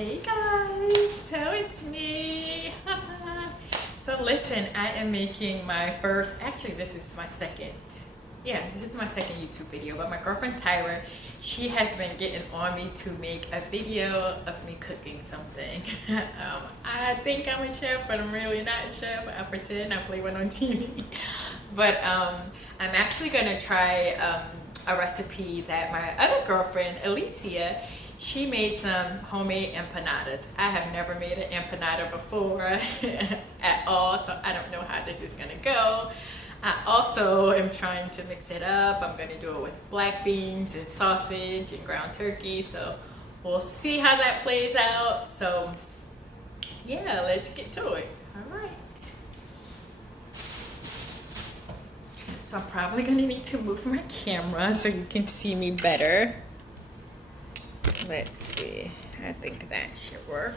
Hey guys, so it's me. So listen, I am making my first, actually this is my second, this is my second YouTube video, but my girlfriend Tyra, she has been getting on me to make a video of me cooking something. I think I'm a chef, but I'm really not a chef. I pretend, I play one on TV. But I'm actually gonna try a recipe that my other girlfriend, Alicia, she made some homemade empanadas. I have never made an empanada before at all, so I don't know how this is gonna go. I also am trying to mix it up. I'm gonna do it with black beans and sausage and ground turkey, so we'll see how that plays out. So yeah, let's get to it. All right. So I'm probably gonna need to move my camera so you can see me better. Let's see, I think that should work.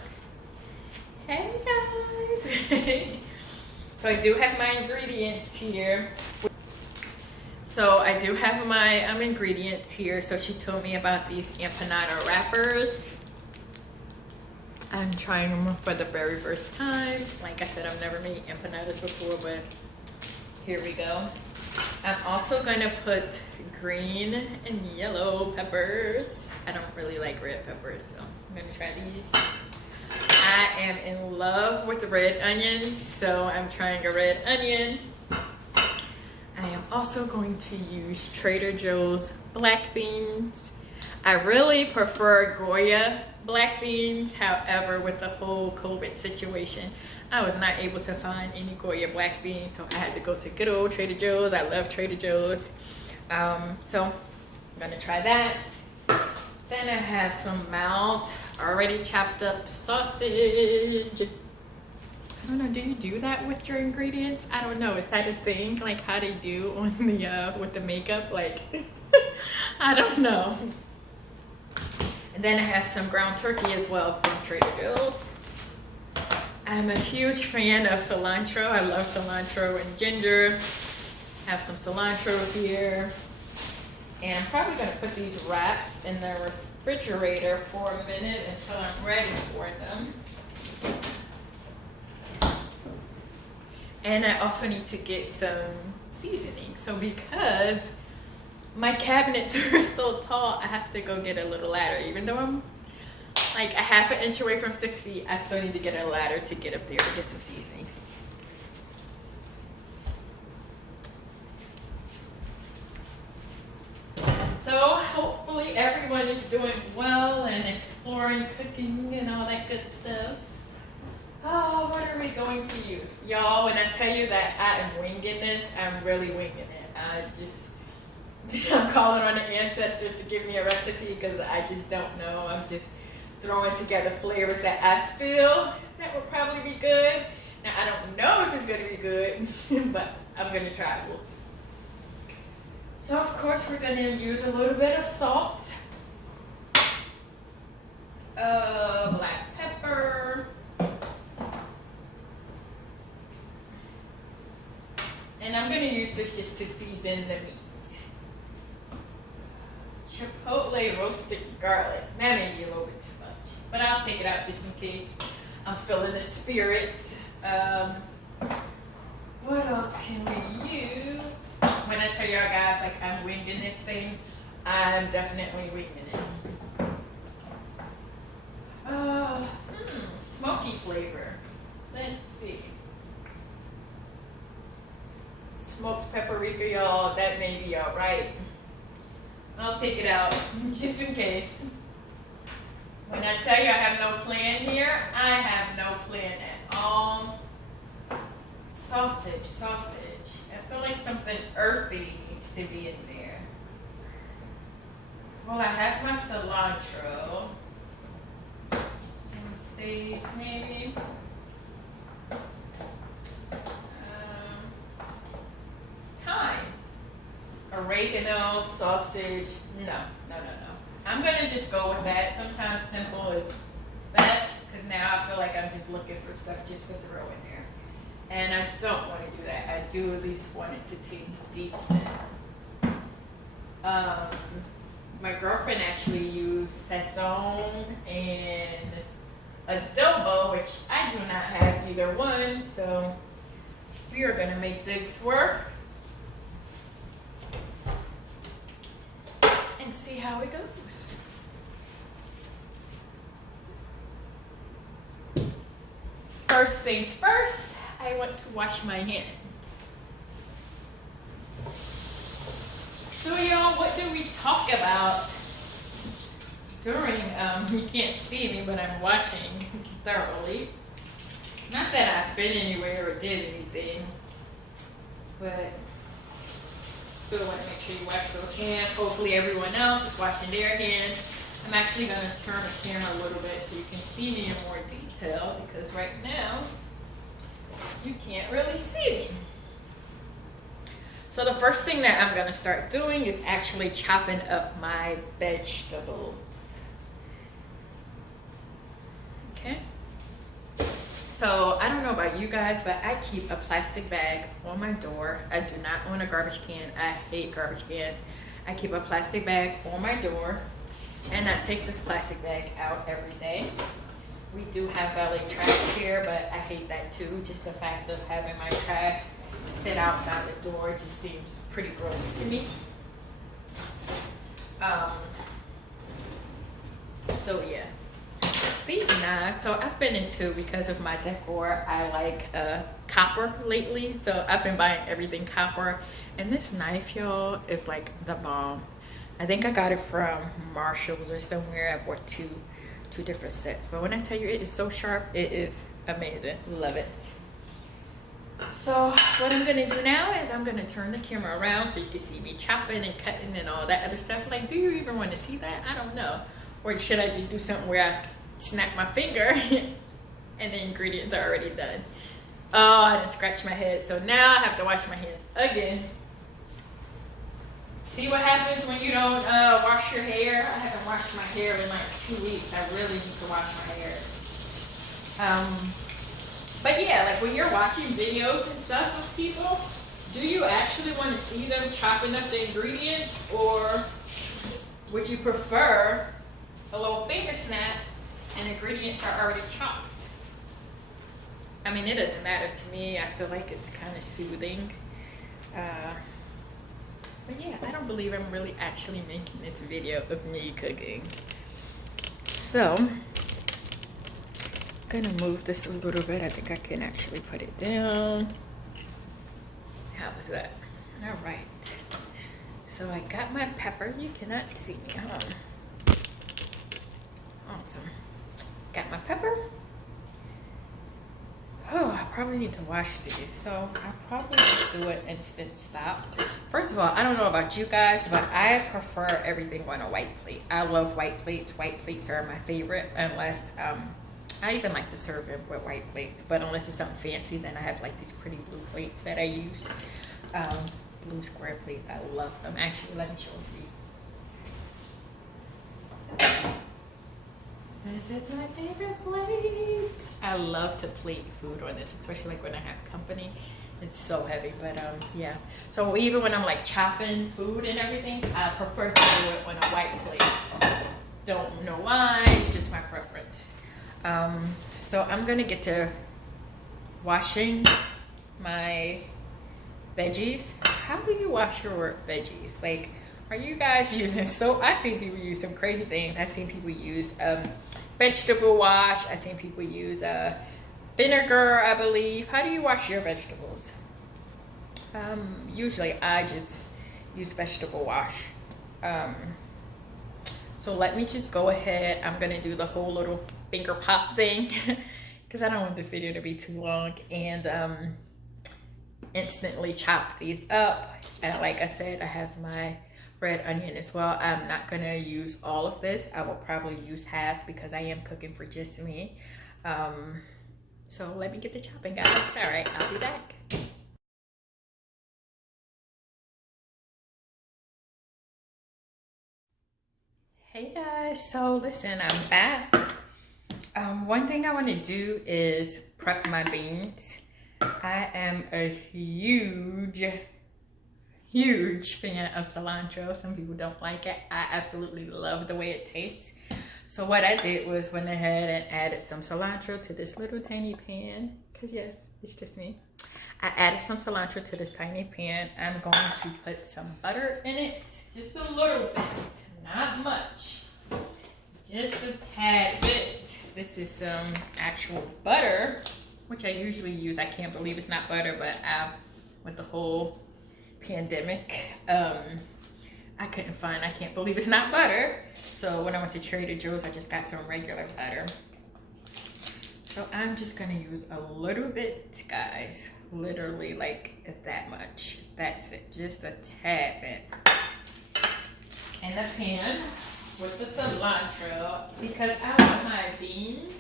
Hey guys! So I do have my ingredients here. So I do have my ingredients here. So she told me about these empanada wrappers. I'm trying them for the very first time. Like I said, I've never made empanadas before, but here we go. I'm also gonna put green and yellow peppers. I don't really like red peppers, so I'm gonna try these. I am in love with the red onions, so I'm trying a red onion. I am also going to use Trader Joe's black beans. I really prefer Goya black beans. However, with the whole COVID situation, I was not able to find any Goya black beans, so I had to go to good old Trader Joe's. I love Trader Joe's. So I'm gonna try that. Then I have some mild, already chopped up sausage. I don't know, do you do that with your ingredients? I don't know, is that a thing? Like how they do on the, with the makeup? Like, I don't know. And then I have some ground turkey as well from Trader Joe's. I'm a huge fan of cilantro. I love cilantro and ginger. I have some cilantro here. And I'm probably gonna put these wraps in the refrigerator for a minute until I'm ready for them. And I also need to get some seasoning. So because my cabinets are so tall, I have to go get a little ladder. Even though I'm like a half an inch away from 6 feet, I still need to get a ladder to get up there to get some seasonings. So hopefully everyone is doing well and exploring cooking and all that good stuff. Oh, what are we going to use? Y'all, when I tell you that I am winging this, I'm really winging it. I'm calling on the ancestors to give me a recipe because I just don't know. I'm just throwing together flavors that I feel that would probably be good. Now, I don't know if it's going to be good, but I'm going to try it. We'll see. So, of course, we're going to use a little bit of salt, black pepper, and I'm going to use this just to season the meat. Chipotle roasted garlic. That may be a little bit too much, but I'll take it out just in case I'm feeling the spirit. What else can we use? When I tell y'all guys, like I'm winging this thing, I'm definitely winging it. Smoky flavor. Let's see. Smoked paprika, y'all. That may be all right. I'll take it out just in case. When I tell you I have no plan here, I have no plan at all. Sausage. I feel like something earthy needs to be in there. Well, I have my cilantro. Sage, maybe. Thyme. Oregano, sausage. No. I'm gonna just go with that. Sometimes simple is best because now I feel like I'm just looking for stuff just to throw in there. And I don't want to do that. I do at least want it to taste decent. My girlfriend actually used sazon and adobo, which I do not have either one. So we are gonna make this work and see how it goes. First things first, I want to wash my hands. So y'all, what do we talk about during, you can't see me, but I'm washing thoroughly. Not that I've been anywhere or did anything, but still want to make sure you wash those hands. Hopefully everyone else is washing their hands. I'm actually going to turn the camera a little bit so you can see me in more detail, because right now you can't really see me. So the first thing that I'm going to start doing is actually chopping up my vegetables. Okay. So I don't know about you guys, but I keep a plastic bag on my door. I do not own a garbage can. I hate garbage cans. I keep a plastic bag on my door, and I take this plastic bag out every day. We do have valet trash here, but I hate that too. Just the fact of having my trash sit outside the door just seems pretty gross to me. So yeah, these knives. So I've been into, because of my decor, I like copper lately. So I've been buying everything copper, and this knife, y'all, is like the bomb. I think I got it from Marshall's or somewhere. I bought two different sets, but when I tell you it is so sharp, it is amazing. Love it. So what I'm gonna do now is I'm gonna turn the camera around so you can see me chopping and cutting and all that other stuff. Like, do you even want to see that? I don't know. Or should I just do something where I snap my finger and the ingredients are already done? Oh, I done scratched my head, so now I have to wash my hands again. See what happens when you don't wash your hair? I haven't washed my hair in like 2 weeks. I really need to wash my hair. But yeah, like when you're watching videos and stuff with people, do you actually want to see them chopping up the ingredients, or would you prefer a little finger snap and ingredients are already chopped? I mean, it doesn't matter to me. I feel like it's kind of soothing. But yeah, I don't believe I'm really actually making this video of me cooking. So, I'm gonna move this a little bit. I think I can actually put it down. How's that? All right. So I got my pepper. You cannot see me, huh? Awesome. Got my pepper. Oh, I probably need to wash these, so I'll probably just do it instant stop. First of all, I don't know about you guys, but I prefer everything on a white plate. I love white plates. White plates are my favorite, unless, I even like to serve it with white plates, but unless it's something fancy, then I have like these pretty blue plates that I use. Blue square plates, I love them. Actually, let me show it to you. This is my favorite plate. I love to plate food on this, especially like when I have company. It's so heavy, but yeah. So even when I'm like chopping food and everything, I prefer to do it on a white plate. Don't know why, it's just my preference. So I'm gonna get to washing my veggies. How do you wash your veggies? Like, are you guys using soap? I've seen people use some crazy things. I've seen people use vegetable wash. I've seen people use vinegar, I believe. How do you wash your vegetables? Usually I just use vegetable wash. So let me just go ahead. I'm gonna do the whole little finger pop thing because I don't want this video to be too long, and instantly chop these up. And like I said, I have my red onion as well. I'm not gonna use all of this. I will probably use half because I am cooking for just me. So let me get the chopping, guys. All right, I'll be back. Hey guys, so listen, I'm back. One thing I want to do is prep my beans. I am a huge fan of cilantro. Some people don't like it. I absolutely love the way it tastes. So what I did was went ahead and added some cilantro to this little tiny pan. Cause yes, it's just me. I added some cilantro to this tiny pan. I'm going to put some butter in it. Just a little bit, not much. Just a tad bit. This is some actual butter, which I usually use. I can't believe it's not butter, but with the whole pandemic, I can't believe it's not butter. So when I went to Trader Joe's, I just got some regular butter. So I'm just gonna use a little bit, guys. Literally like that much. That's it, just a tad bit. In the pan with the cilantro, because I want my beans.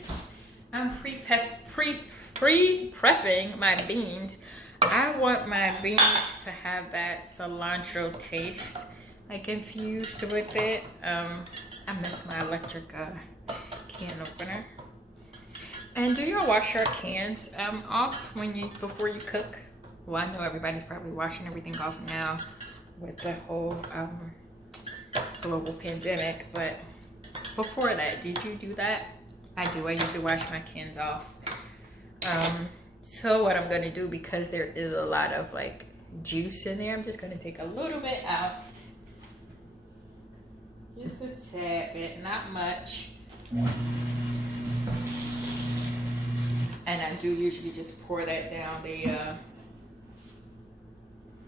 I'm pre-prepping my beans. I want my beans to have that cilantro taste, like infused with it. I miss my electric can opener. And do you wash your cans off before you cook? Well, I know everybody's probably washing everything off now with the whole global pandemic, but before that, did you do that? I do. I usually wash my cans off. So what I'm gonna do, because there is a lot of like juice in there, I'm just gonna take a little bit out. Just a tad bit, not much. And I do usually just pour that down the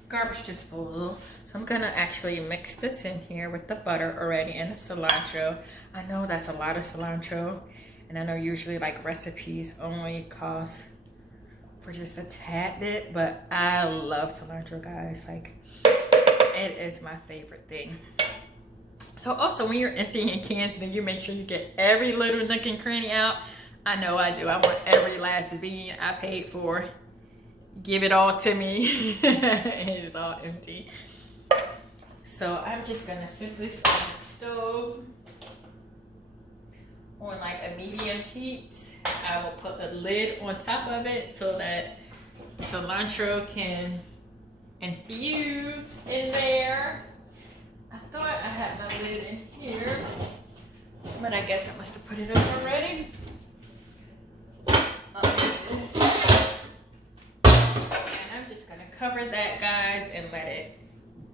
garbage disposal. So I'm gonna actually mix this in here with the butter already and the cilantro. I know that's a lot of cilantro, and I know usually like recipes only cost for just a tad bit, but I love cilantro, guys. Like, it is my favorite thing. So also, when you're emptying your cans, then you make sure you get every little nook and cranny out. I know I do. I want every last bean I paid for. Give it all to me. It is all empty. So I'm just gonna set this on the stove on like a medium heat. I will put a lid on top of it so that cilantro can infuse in there. I thought I had my lid in here, but I guess I must have put it up already. And I'm just gonna cover that, guys, and let it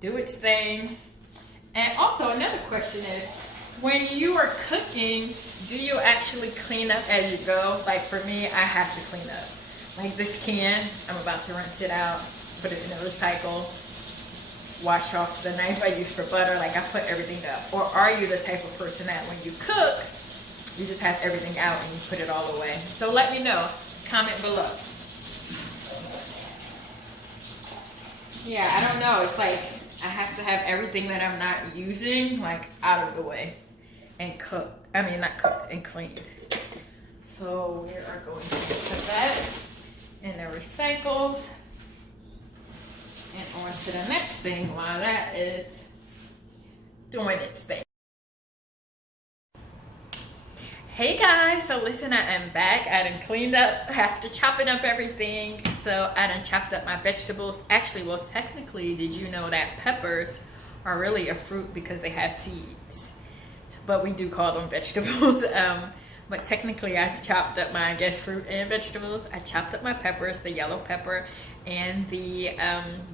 do its thing. And also another question is, when you are cooking, do you actually clean up as you go? Like for me, I have to clean up. Like this can, I'm about to rinse it out, put it in the recycle, wash off the knife I use for butter. Like I put everything up. Or are you the type of person that when you cook, you just have everything out and you put it all away? So let me know, comment below. Yeah, I don't know, it's like I have to have everything that I'm not using like out of the way and cooked. I mean, not cooked, and cleaned. So we are going to put that in the recycles and on to the next thing while that is doing its thing. Hey guys, so listen, I am back. I done cleaned up after chopping up everything. So I done chopped up my vegetables. Actually, well, technically, did you know that peppers are really a fruit because they have seeds? But we do call them vegetables. But technically, I chopped up my, I guess, fruit and vegetables. I chopped up my peppers, the yellow pepper and the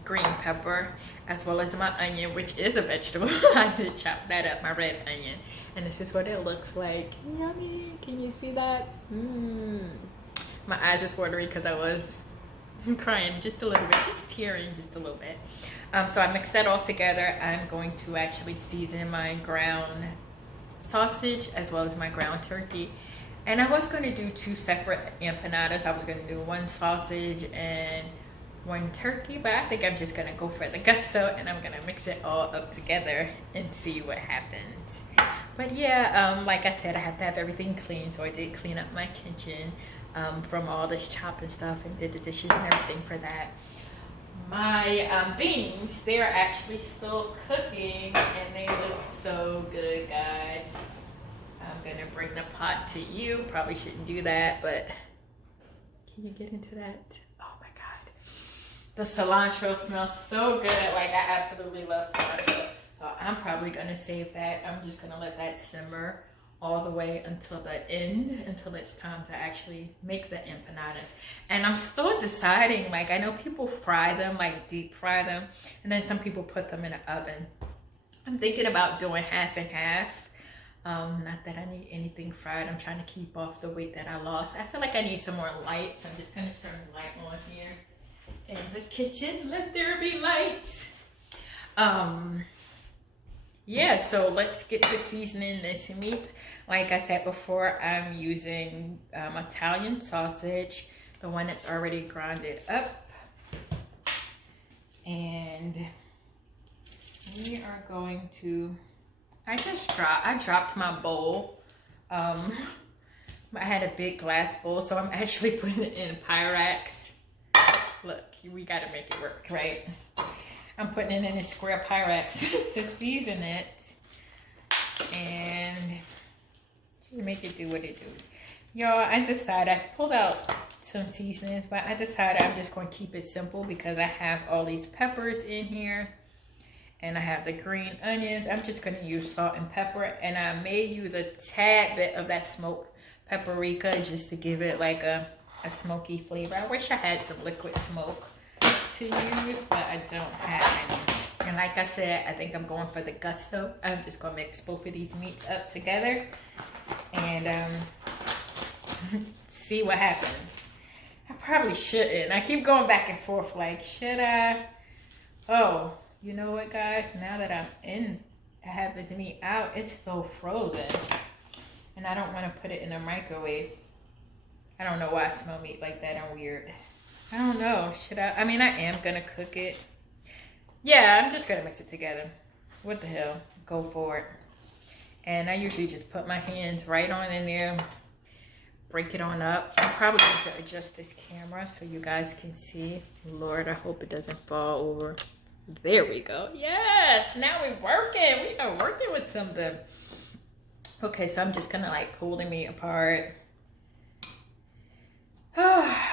green pepper, as well as my onion, which is a vegetable. I did chop that up, my red onion. And this is what it looks like. Yummy. Can you see that? My eyes is watering because I was crying just a little bit, just tearing just a little bit. So I mixed that all together. I'm going to actually season my ground sausage as well as my ground turkey. And I was going to do two separate empanadas. I was going to do one sausage and one turkey, but I think I'm just going to go for the gusto and I'm going to mix it all up together and see what happens. But yeah, like I said, I have to have everything clean, so I did clean up my kitchen from all this chopping stuff and did the dishes and everything for that. My beans, they're actually still cooking and they look so good, guys. I'm gonna bring the pot to you. Probably shouldn't do that, but can you get into that? Oh my God. The cilantro smells so good. Like, I absolutely love cilantro. So I'm probably gonna save that. I'm just gonna let that simmer all the way until the end, until it's time to actually make the empanadas. And I'm still deciding, like, I know people fry them, like deep fry them, and then some people put them in the oven. I'm thinking about doing half and half. Not that I need anything fried. I'm trying to keep off the weight that I lost. I feel like I need some more light, so I'm just gonna turn the light on here in the kitchen. Let there be light. Yeah, so let's get to seasoning this meat. Like I said before, I'm using Italian sausage, the one that's already grinded up. And we are going to, I dropped my bowl. I had a big glass bowl, so I'm actually putting it in Pyrex. Look, we gotta make it work, right? I'm putting it in a square Pyrex to season it and to make it do what it do. Y'all, I decided, I pulled out some seasonings, but I decided I'm just going to keep it simple because I have all these peppers in here and I have the green onions. I'm just going to use salt and pepper, and I may use a tad bit of that smoked paprika just to give it like a smoky flavor. I wish I had some liquid smoke to use, but I don't have any. And like I said, I think I'm going for the gusto. I'm just gonna mix both of these meats up together and see what happens. I probably shouldn't. I keep going back and forth like, should I? Oh, you know what, guys? Now that I have this meat out, it's still frozen, and I don't want to put it in a microwave. I don't know why I smell meat like that. I'm weird. I don't know. Should I? I mean, I am going to cook it. Yeah, I'm just going to mix it together. What the hell? Go for it. And I usually just put my hands right on in there. Break it on up. I'm probably going to adjust this camera so you guys can see. Lord, I hope it doesn't fall over. There we go. Yes, now we're working. We are working with something. Okay, so I'm just going to like pull the meat apart.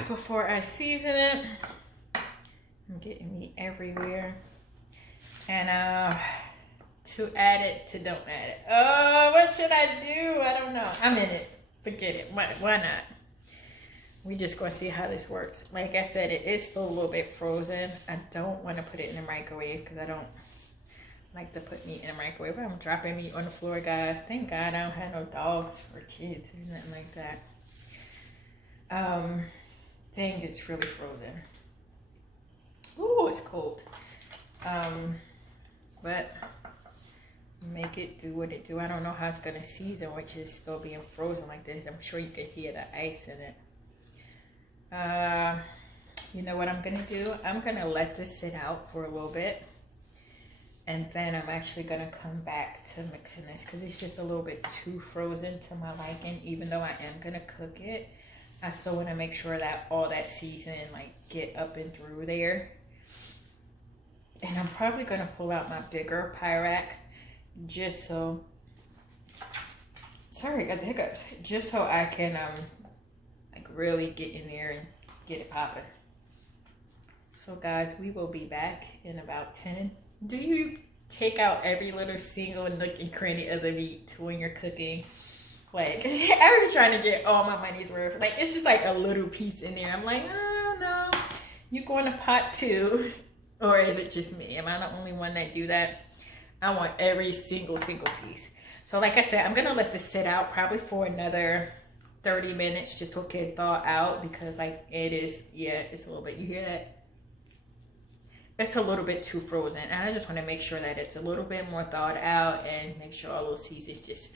Before I season it. I'm getting meat everywhere. And to add it to don't add it. Oh, what should I do? I don't know. I'm in it. Forget it. Why not? We just gonna see how this works. Like I said, it is still a little bit frozen. I don't want to put it in the microwave because I don't like to put meat in the microwave. I'm dropping meat on the floor, guys. Thank God I don't have no dogs or kids or nothing like that. Dang, it's really frozen. Ooh, it's cold. But make it do what it do. I don't know how it's gonna season, which is still being frozen like this. I'm sure you can hear the ice in it. You know what I'm gonna do? I'm gonna let this sit out for a little bit, and then I'm actually gonna come back to mixing this because it's just a little bit too frozen to my liking. Even though I am gonna cook it, I still want to make sure that all that seasoning like get up and through there. And I'm probably gonna pull out my bigger Pyrex just so, sorry, I got the hiccups, just so I can like really get in there and get it popping. So guys, we will be back in about 10. Do you take out every little single nook and cranny of the meat when you're cooking? Like, I'm trying to get all my money's worth. Like, it's just like a little piece in there. I'm like, oh no, you going to pot 2? Or is it just me? Am I the only one that do that? I want every single piece. So like I said, I'm going to let this sit out probably for another 30 minutes just so it can thaw out, because like it is, yeah, it's a little bit, you hear that? It's a little bit too frozen. And I just want to make sure that it's a little bit more thawed out and make sure all those seasons just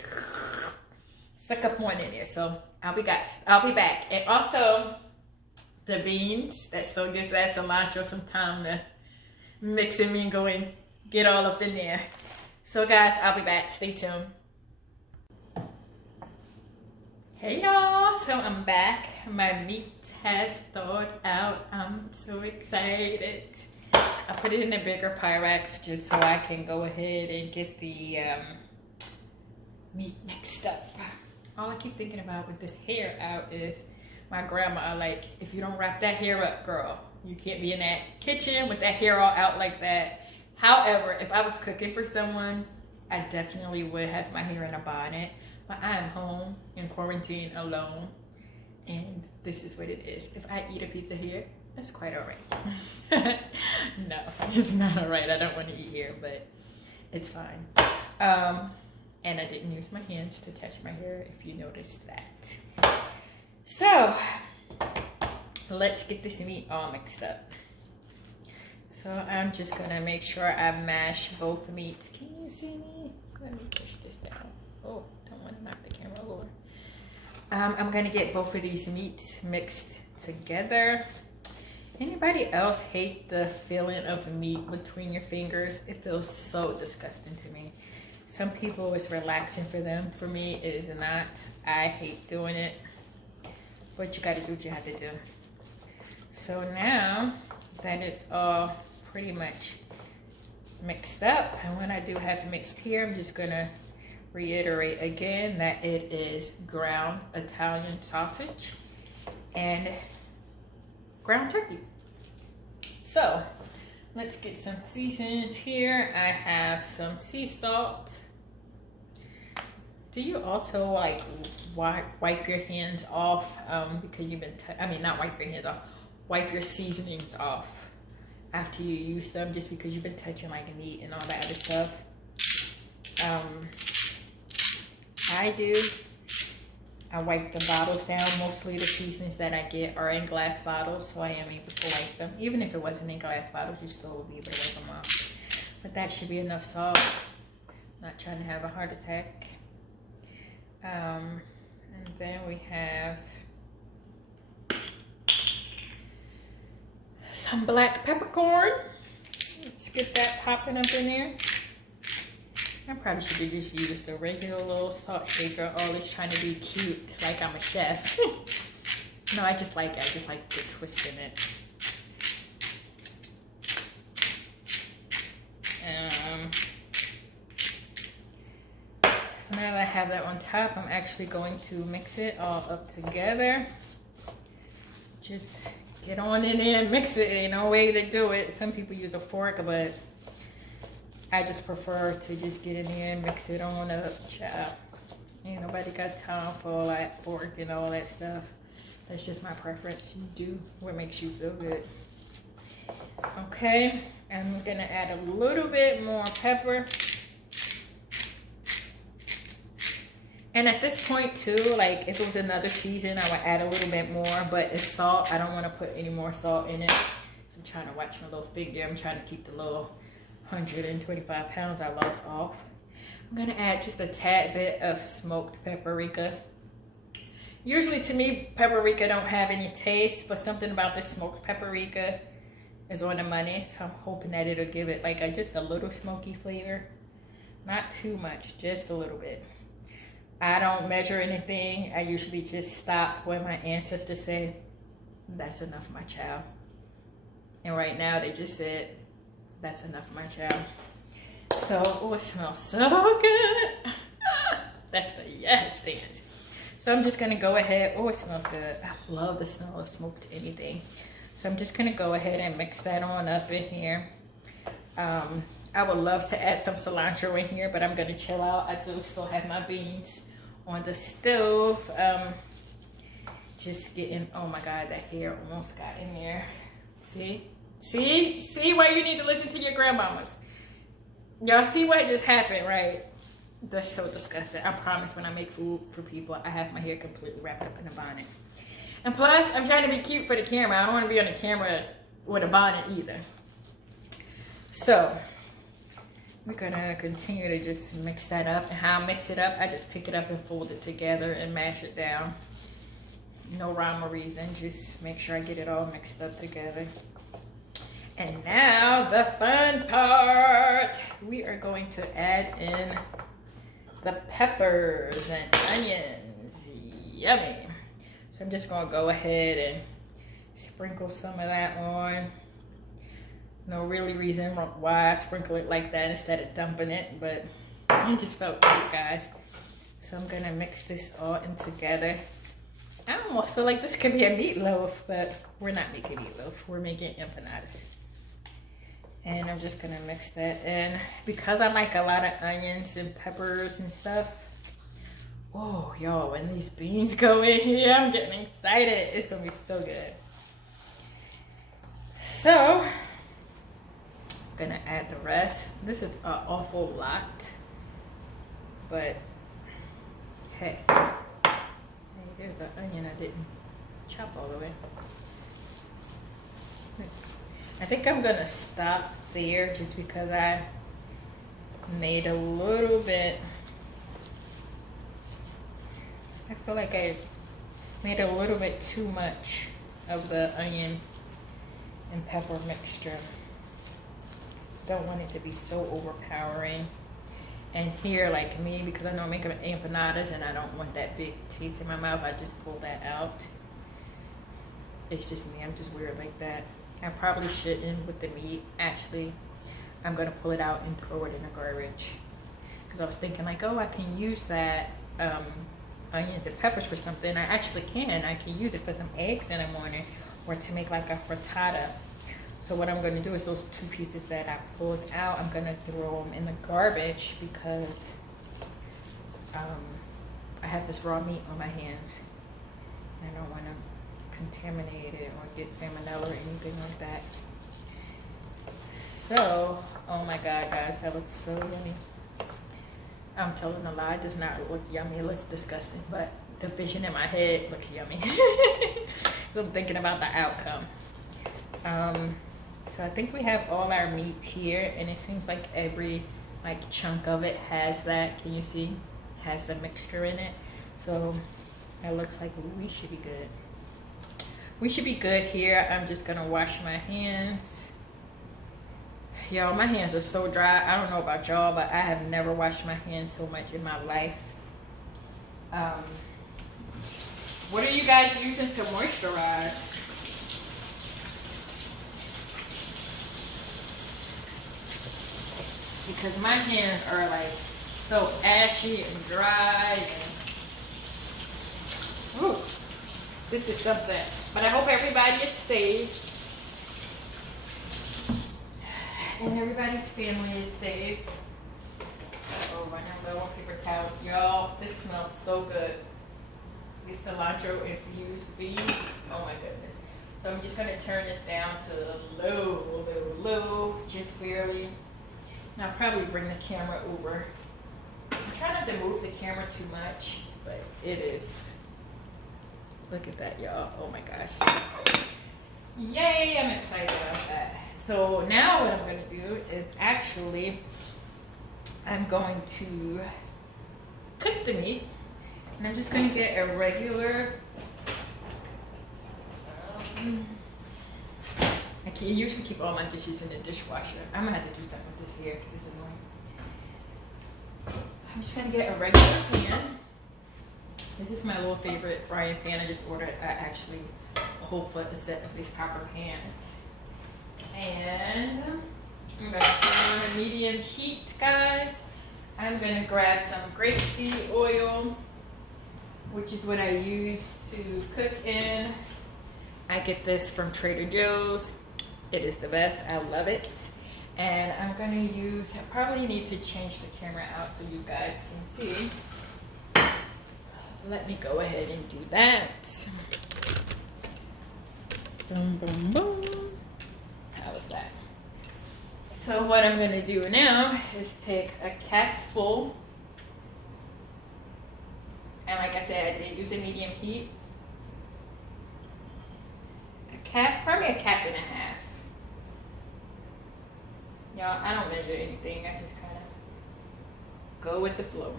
suck up one in there. So I'll be back. And also the beans, that still gives that cilantro some time to mix and mingle and get all up in there. So guys, I'll be back. Stay tuned. Hey y'all, so I'm back. My meat has thawed out. I'm so excited. I put it in a bigger Pyrex just so I can go ahead and get the meat mixed up. All I keep thinking about with this hair out is my grandma, like, if you don't wrap that hair up, girl, you can't be in that kitchen with that hair all out like that. However, if I was cooking for someone, I definitely would have my hair in a bonnet. but I am home in quarantine alone, and this is what it is. If I eat a pizza here, it's quite all right. No, it's not all right. I don't want to eat here, but it's fine. And I didn't use my hands to touch my hair, if you noticed that. So let's get this meat all mixed up. So I'm just gonna make sure I mash both meats. Can you see me? Let me push this down. Oh, don't want to knock the camera over. I'm gonna get both of these meats mixed together. Anybody else hate the feeling of meat between your fingers? It feels so disgusting to me. Some people, it's relaxing for them. For me, it is not. I hate doing it. But you gotta do what you have to do. So now that it's all pretty much mixed up, and when I do have mixed here, I'm just gonna reiterate again that it is ground Italian sausage and ground turkey. So let's get some seasonings here. I have some sea salt. Do you also like wipe your hands off because you've been, not wipe your hands off, wipe your seasonings off after you use them, just because you've been touching like meat and all that other stuff? I do. I wipe the bottles down. Mostly the seasonings that I get are in glass bottles, so I am able to wipe them. Even if it wasn't in glass bottles, you still will be able to wipe them off. But that should be enough salt. Not trying to have a heart attack. And then we have some black peppercorn. Let's get that popping up in there. I probably should have just used the regular little salt shaker, always trying to be cute like I'm a chef. No, I just like the twist in it. So now that I have that on top, I'm actually going to mix it all up together. Just get on in there and mix it. Ain't no way to do it. Some people use a fork, but I just prefer to just get in there and mix it on up, child. Ain't nobody got time for all that fork and all that stuff. That's just my preference. You do what makes you feel good. Okay, I'm gonna add a little bit more pepper. And at this point too, like if it was another season, I would add a little bit more, but it's salt. I don't want to put any more salt in it. So I'm trying to watch my little figure. I'm trying to keep the little 125 pounds I lost off. I'm gonna add just a tad bit of smoked paprika. Usually to me, paprika don't have any taste, but something about the smoked paprika is on the money. So I'm hoping that it'll give it like just a little smoky flavor. Not too much, just a little bit. I don't measure anything. I usually just stop when my ancestors say, that's enough, my child. And right now they just said, that's enough, my child. So, oh, it smells so good. That's the yes dance. So I'm just gonna go ahead. Oh, it smells good. I love the smell of smoked anything. So I'm just gonna go ahead and mix that on up in here. I would love to add some cilantro in here, but I'm gonna chill out. I do still have my beans on the stove. Just getting, oh my God, that hair almost got in there. See why you need to listen to your grandmamas. Y'all see what just happened, right? That's so disgusting. I promise when I make food for people, I have my hair completely wrapped up in a bonnet. And plus, I'm trying to be cute for the camera. I don't want to be on the camera with a bonnet either. So, we're gonna continue to just mix that up. And how I mix it up, I just pick it up and fold it together and mash it down. No rhyme or reason, just make sure I get it all mixed up together. And now the fun part. We are going to add in the peppers and onions. Yummy. So I'm just gonna go ahead and sprinkle some of that on. No really reason why I sprinkle it like that instead of dumping it, but it just felt cute, guys. So I'm gonna mix this all in together. I almost feel like this could be a meatloaf, but we're not making meatloaf. We're making empanadas. And I'm just gonna mix that in. Because I like a lot of onions and peppers and stuff Oh, y'all, when these beans go in here, I'm getting excited. It's gonna be so good. So, I'm gonna add the rest. This is an awful lot, but hey, there's an onion I didn't chop all the way. I think I'm gonna stop there just because I made a little bit. I feel like I made a little bit too much of the onion and pepper mixture. Don't want it to be so overpowering. And here, like me, because I know I'm making empanadas and I don't want that big taste in my mouth, I just pull that out. It's just me, I'm just weird like that. I probably shouldn't with the meat. Actually, I'm gonna pull it out and throw it in the garbage. Because I was thinking like, oh, I can use that onions and peppers for something. I actually can. I can use it for some eggs in the morning or to make like a frittata. So what I'm going to do is those 2 pieces that I pulled out, I'm going to throw them in the garbage because I have this raw meat on my hands. I don't want to contaminate it or get salmonella or anything like that. So, oh my God, guys, that looks so yummy. I'm telling a lie, it does not look yummy, it looks disgusting, but the vision in my head looks yummy. So I'm thinking about the outcome. So I think we have all our meat here, and it seems like every like chunk of it has that, can you see? Has the mixture in it. So it looks like we should be good. We should be good here. I'm just gonna wash my hands. Y'all, my hands are so dry. I don't know about y'all, but I have never washed my hands so much in my life. What are you guys using to moisturize? Because my hands are like so ashy and dry. And ooh, this is something. But I hope everybody is safe. And everybody's family is safe. Oh, right now low on paper towels. Y'all, this smells so good. These cilantro infused beans. Oh my goodness. So I'm just gonna turn this down to low, just barely. And I'll probably bring the camera over. I'm trying not to move the camera too much, but it is. Look at that, y'all. Oh my gosh. Yay, I'm excited about that. So now what I'm going to do is actually, I'm going to cook the meat. And I'm just going to get a regular, I can usually keep all my dishes in the dishwasher. I'm going to have to do something with this here because it's annoying. I'm just going to get a regular pan. This is my little favorite frying pan. I just ordered actually a whole set of these copper pans. And I'm going to turn on a medium heat, guys. I'm going to grab some grapeseed oil, which is what I use to cook in. I get this from Trader Joe's. It is the best. I love it. And I'm going to use, I probably need to change the camera out so you guys can see. Let me go ahead and do that. Boom, boom, boom. How was that? So what I'm going to do now is take a cap full. And like I said, I did use a medium heat. A cap, probably a cap and a half. Y'all, I don't measure anything. I just kind of go with the flow.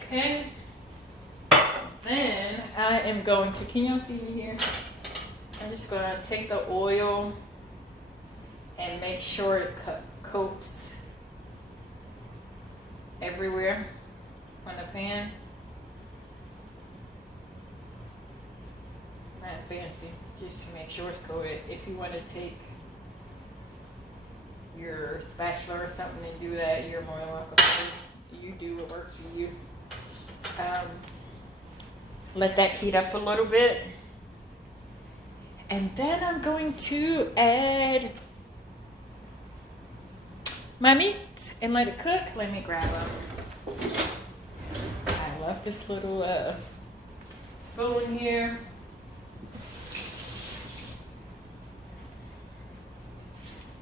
Okay. Then I am going to, can y'all see me here? I'm just going to take the oil and make sure it coats everywhere on the pan. Not fancy, just to make sure it's coated. If you want to take your spatula or something and do that, you're more than welcome to. You do what works for you. Let that heat up a little bit. And then I'm going to add my meat and let it cook. Let me grab them. this little spoon here.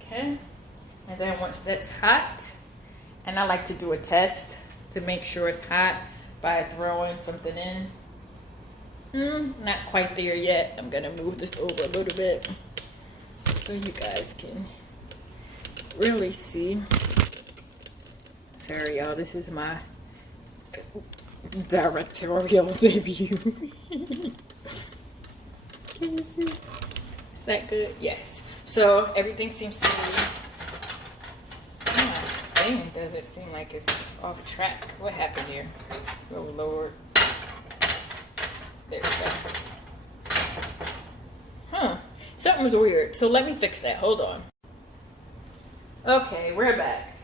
Okay, and then once that's hot, and I like to do a test to make sure it's hot by throwing something in. Not quite there yet. I'm gonna move this over a little bit so you guys can really see. Sorry y'all, this is my directorial debut. Can you see? Is that good? Yes. So everything seems to be, thing doesn't seem like it's off track. What happened here? Oh Lord. There we go. Huh. Something was weird. So let me fix that. Hold on. Okay, we're back.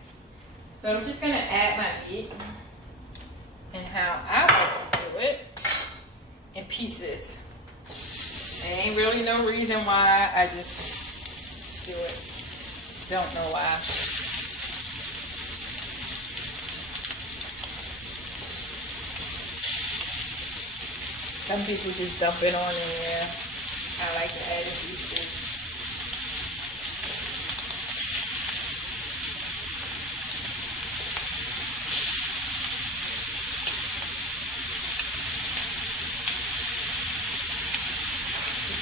So I'm just gonna add my meat and how I like to do it in pieces. There ain't really no reason why, I just do it. Don't know why. Some people just dump it on in there. I like to add in pieces.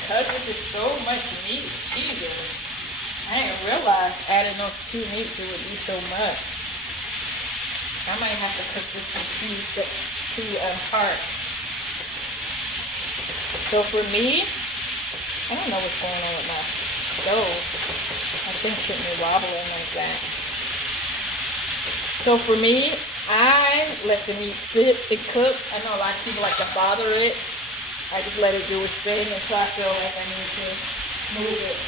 Because this is so much meat cheesing, I didn't realize adding those two meats it would be so much. I might have to cook this in two parts. So for me, I don't know what's going on with my stove. I think it shouldn't be wobbling like that. So for me, I let the meat sit and cook. I know a lot of people like to bother it. I just let it do its thing until I feel like I need to move it.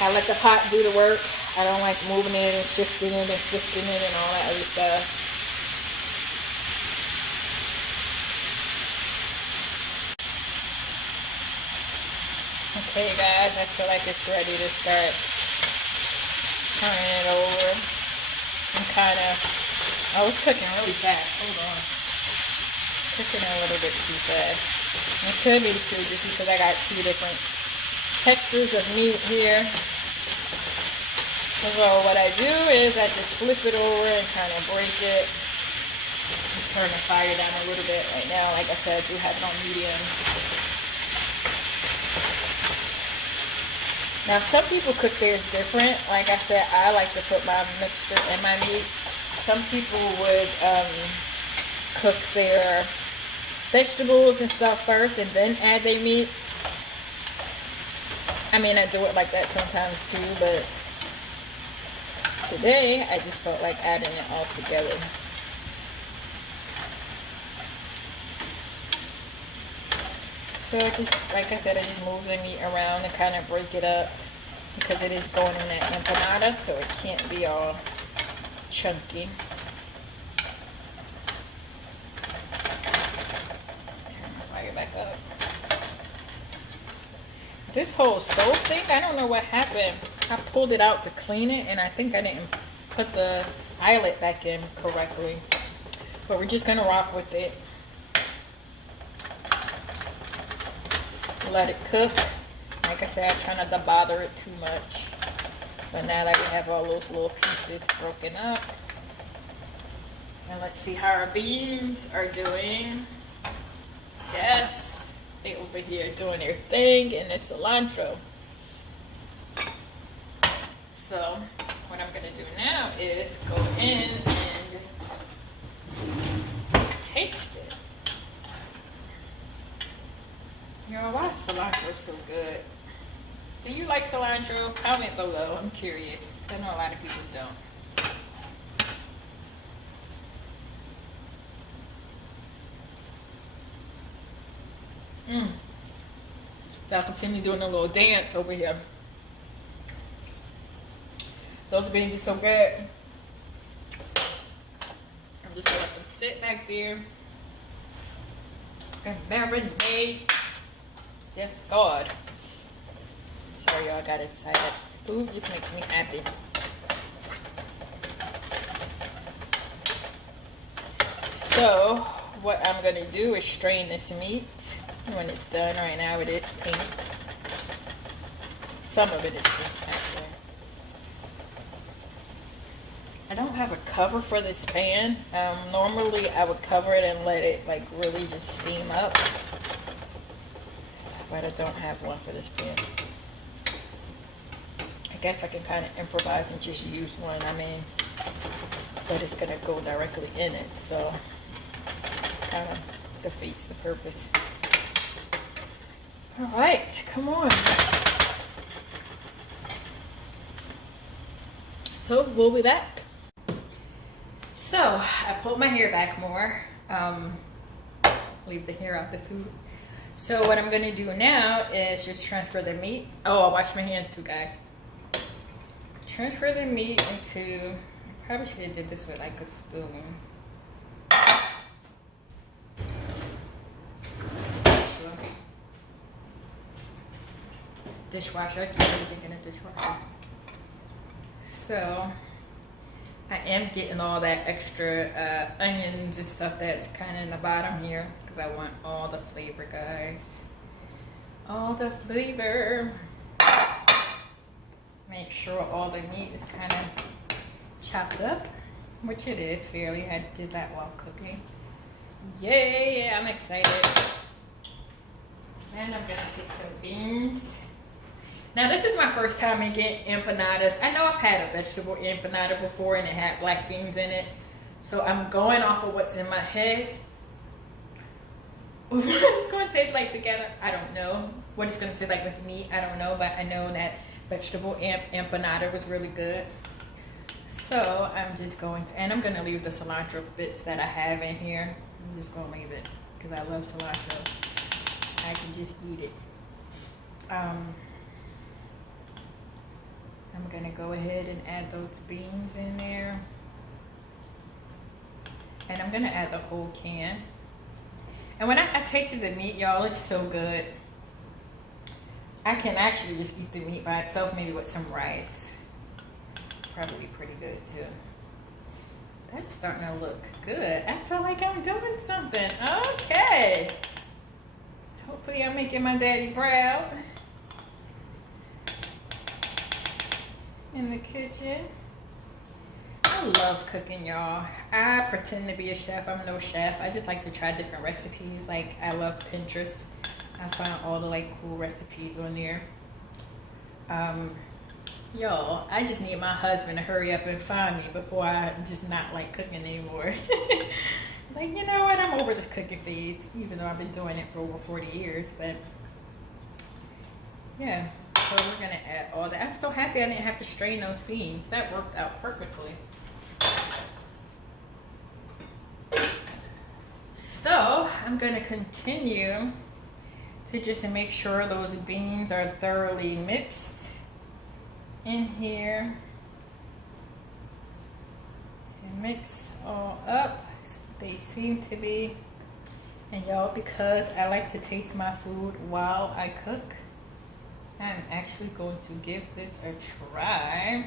I let the pot do the work. I don't like moving it and shifting it and twisting it and all that other stuff. Okay guys, I feel like it's ready to start turning it over. I was cooking really fast. Hold on. Cooking a little bit too fast. It could be too, just because I got two different textures of meat here. So what I do is I just flip it over and kind of break it and turn the fire down a little bit. Right now, like I said, I do have it on medium. Now some people cook theirs different. Like I said, I like to put my mixture in my meat. Some people would cook their vegetables and stuff first and then add their meat. I mean, I do it like that sometimes too, but today I just felt like adding it all together. So just, like I said, I just move the meat around and kind of break it up because it is going in that empanada, so it can't be all chunky. Turn the fire back up. This whole stove thing, I don't know what happened. I pulled it out to clean it, and I think I didn't put the eyelet back in correctly. But we're just gonna rock with it. Let it cook. Like I said, I try not to bother it too much. But now that we have all those little pieces broken up, and let's see how our beans are doing. Yes, they over here doing their thing, and the cilantro. So what I'm gonna do now is go in and taste it. Yo, why is cilantro so good? Do you like cilantro? Comment below. I'm curious. I know a lot of people don't. I'll continue doing a little dance over here. Those beans are so good. I'm just gonna let them sit back there and marinate. Yes, God. Sorry, y'all got excited. Food just makes me happy. So, what I'm gonna do is strain this meat. When it's done, right now it is pink. Some of it is pink, actually. I don't have a cover for this pan. Normally, I would cover it and let it like really just steam up. But I don't have one for this pan. I guess I can kind of improvise and just use one. I mean, but it's gonna go directly in it, so it's kind of defeats the purpose. All right, come on. So we'll be back. So I pulled my hair back more. Leave the hair out the food. So what I'm gonna do now is just transfer the meat. Oh, I washed my hands too, guys. Transfer the meat into, I probably should have did this with like a spoon. Dishwasher, I keep everything in a dishwasher. So I am getting all that extra onions and stuff that's kind of in the bottom here because I want all the flavor, guys. All the flavor. Make sure all the meat is kind of chopped up, which it is fairly. I did that while cooking. Yay, I'm excited. And I'm gonna take some beans. Now this is my first time making empanadas. I know I've had a vegetable empanada before and it had black beans in it. So I'm going off of what's in my head. What it's going to taste like together, I don't know. What it's going to taste like with meat, I don't know. But I know that vegetable empanada was really good. So I'm just going to, and I'm going to leave the cilantro bits that I have in here. I'm just going to leave it because I love cilantro. I can just eat it. I'm gonna go ahead and add those beans in there. And I'm gonna add the whole can. And when I tasted the meat, y'all, it's so good. I can actually just eat the meat by itself, maybe with some rice. Probably pretty good too. That's starting to look good. I feel like I'm doing something. Okay. Hopefully I'm making my daddy proud. In the kitchen. I love cooking, y'all. I pretend to be a chef. I'm no chef. I just like to try different recipes. Like, I love Pinterest. I find all the like cool recipes on there. Y'all, I just need my husband to hurry up and find me before I just not like cooking anymore. Like, you know what, I'm over this cooking phase, even though I've been doing it for over 40 years. But yeah, so we're gonna add all that. I'm so happy I didn't have to strain those beans. That worked out perfectly. So I'm gonna continue to just make sure those beans are thoroughly mixed in here and mixed all up. They seem to be. And y'all, because I like to taste my food while I cook, I'm actually going to give this a try.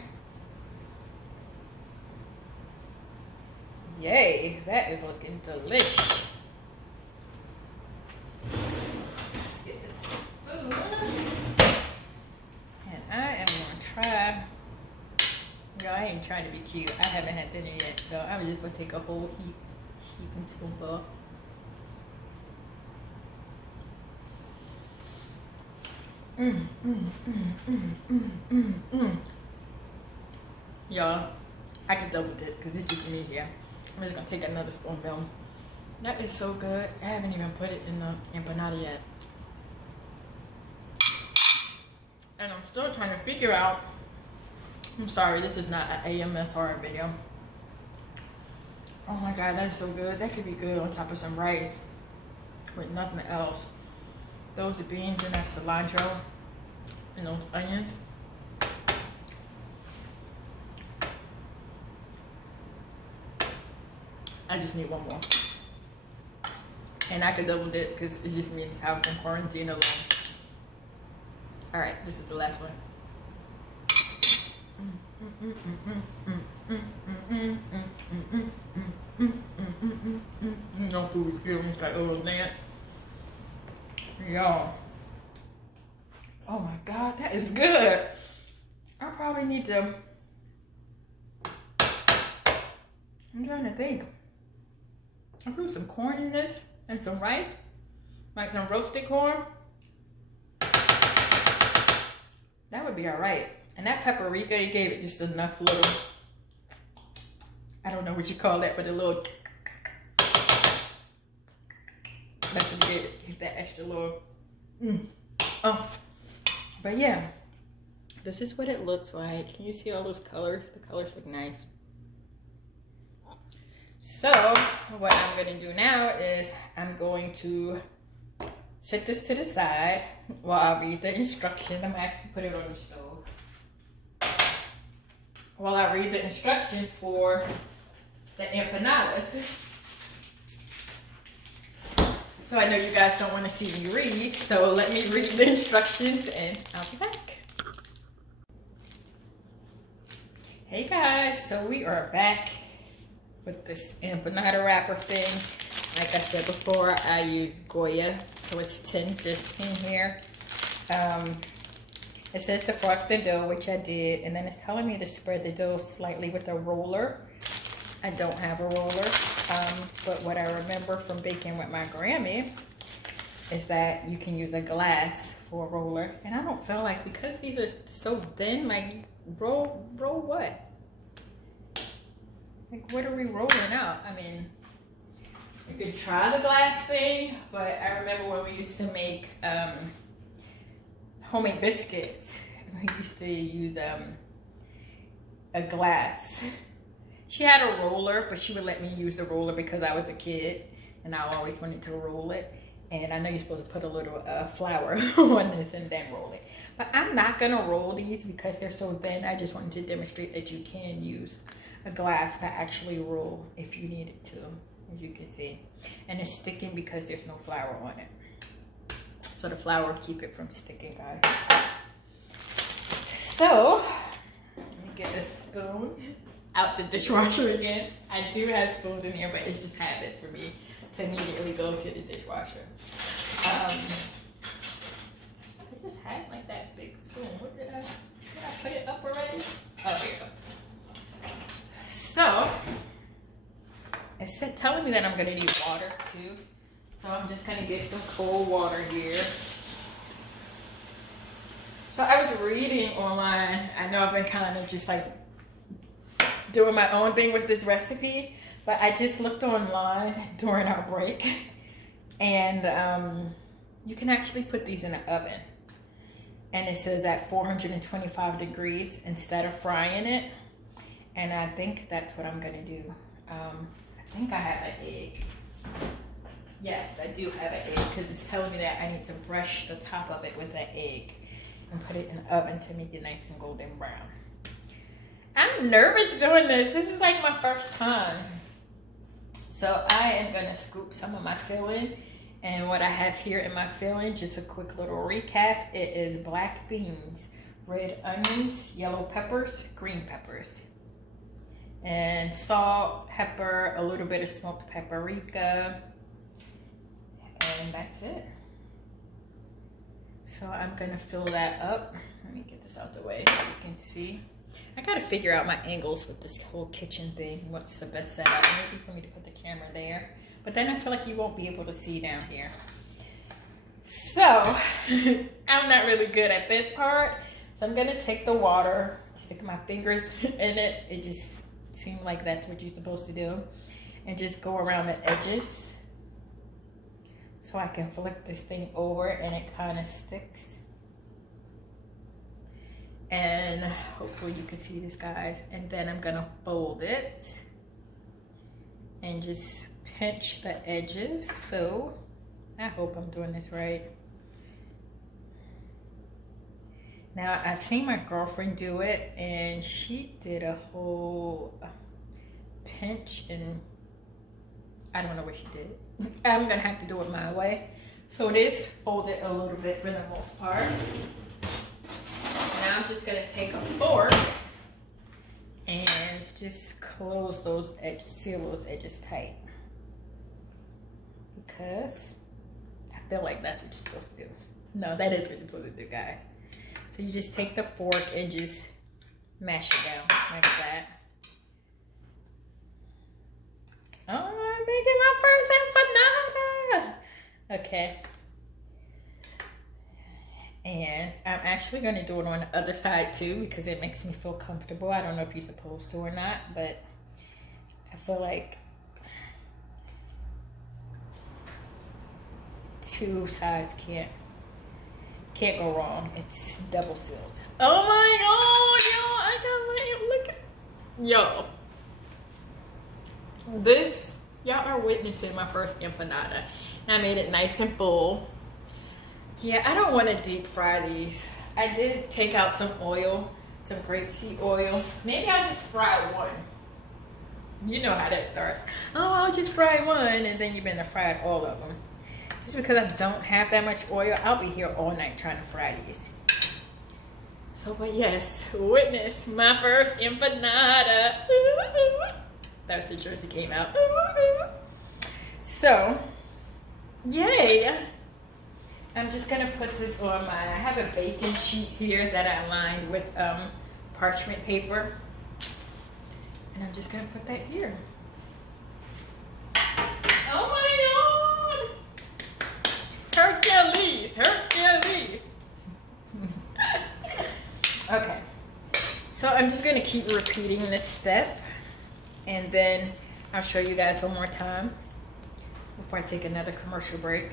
Yay, that is looking delish. Let's get this spoon. And I am going to try. Y'all, I ain't trying to be cute. I haven't had dinner yet, so I'm just going to take a whole heaping spoonful. Y'all, I could double dip because it's just me here. I'm just gonna take another spoonful. That is so good. I haven't even put it in the empanada yet. And I'm still trying to figure out. I'm sorry, this is not an AMSR video. Oh my god, that's so good. That could be good on top of some rice with nothing else. Those beans and that cilantro and those onions. I just need one more. And I could double dip because it's just me in this house in quarantine alone. All right, this is the last one. No food experience, like a little dance. Y'all. Oh my God, that is good. I probably need to. I'm trying to think. I put some corn in this and some rice, like some roasted corn. That would be all right. And that paprika, it gave it just enough little, I don't know what you call that, but a little, that's what it gave it, give that extra little, Oh, but yeah, this is what it looks like. Can you see all those colors? The colors look nice. So what I'm gonna do now is I'm going to set this to the side while I read the instructions. I'm gonna actually put it on the stove while I read the instructions for the empanadas. So I know you guys don't want to see me read, so let me read the instructions and I'll be back. Hey guys, so we are back with this empanada wrapper thing. Like I said before, I used Goya, so it's 10 discs in here. It says to frost the dough, which I did, and then it's telling me to spread the dough slightly with a roller. I don't have a roller, but what I remember from baking with my Grammy is that you can use a glass for a roller, and I don't feel like, because these are so thin, like roll what? Like, what are we rolling out? I mean, you could try the glass thing, but I remember when we used to make homemade biscuits, we used to use a glass. She had a roller, but she would let me use the roller because I was a kid and I always wanted to roll it. And I know you're supposed to put a little flour on this and then roll it. But I'm not gonna roll these because they're so thin. I just wanted to demonstrate that you can use a glass to actually roll if you needed to, as you can see. And it's sticking because there's no flour on it. So the flour will keep it from sticking, guys. So, let me get a spoon out the dishwasher again. I do have spoons in here, but it's just habit for me to immediately go to the dishwasher. I just had like that big spoon. What did I put it up already? Oh, here you go. So, it's telling me that I'm gonna need water too. So I'm just gonna get some cold water here. So I was reading online. I know I've been kind of just like doing my own thing with this recipe, but I just looked online during our break, and you can actually put these in the oven. And it says at 425 degrees instead of frying it. And I think that's what I'm gonna do. I think I have an egg. Yes, I do have an egg because it's telling me that I need to brush the top of it with an egg and put it in the oven to make it nice and golden brown. I'm nervous doing this. This is like my first time. So I am gonna scoop some of my filling. And what I have here in my filling, just a quick little recap, it is black beans, red onions, yellow peppers, green peppers, and salt, pepper, a little bit of smoked paprika, and that's it. So I'm gonna fill that up. Let me get this out the way so you can see. I gotta figure out my angles with this whole kitchen thing. What's the best setup? Maybe for me to put the camera there. But then I feel like you won't be able to see down here. So, I'm not really good at this part. So I'm gonna take the water, stick my fingers in it. It just seemed like that's what you're supposed to do. And just go around the edges. So I can flip this thing over and it kind of sticks. And hopefully you can see this, guys. And then I'm gonna fold it and just pinch the edges. So I hope I'm doing this right. Now I seen my girlfriend do it and she did a whole pinch, and I don't know what she did. I'm gonna have to do it my way. So it is folded a little bit for the most part. Now I'm just gonna take a fork and just close those edges, seal those edges tight. Because I feel like that's what you're supposed to do. No, that is what you're supposed to do, guys. So you just take the fork and just mash it down like that. Oh, I'm making my first empanada. Okay. And I'm actually going to do it on the other side too because it makes me feel comfortable. I don't know if you're supposed to or not, but I feel like two sides can't go wrong. It's double sealed. Oh my god, yo, I can't wait. Look at, yo. This, y'all are witnessing my first empanada. And I made it nice and full. Yeah, I don't want to deep fry these. I did take out some oil, some grapeseed oil. Maybe I'll just fry one. You know how that starts. Oh, I'll just fry one, and then you're gonna fry all of them. Just because I don't have that much oil, I'll be here all night trying to fry these. So, but yes, witness my first empanada. That's the jersey came out. So, yay. I'm just gonna put this on I have a baking sheet here that I lined with parchment paper. And I'm just gonna put that here. Oh my god! Hercules! Hercules! Okay. So I'm just gonna keep repeating this step. And then I'll show you guys one more time before I take another commercial break.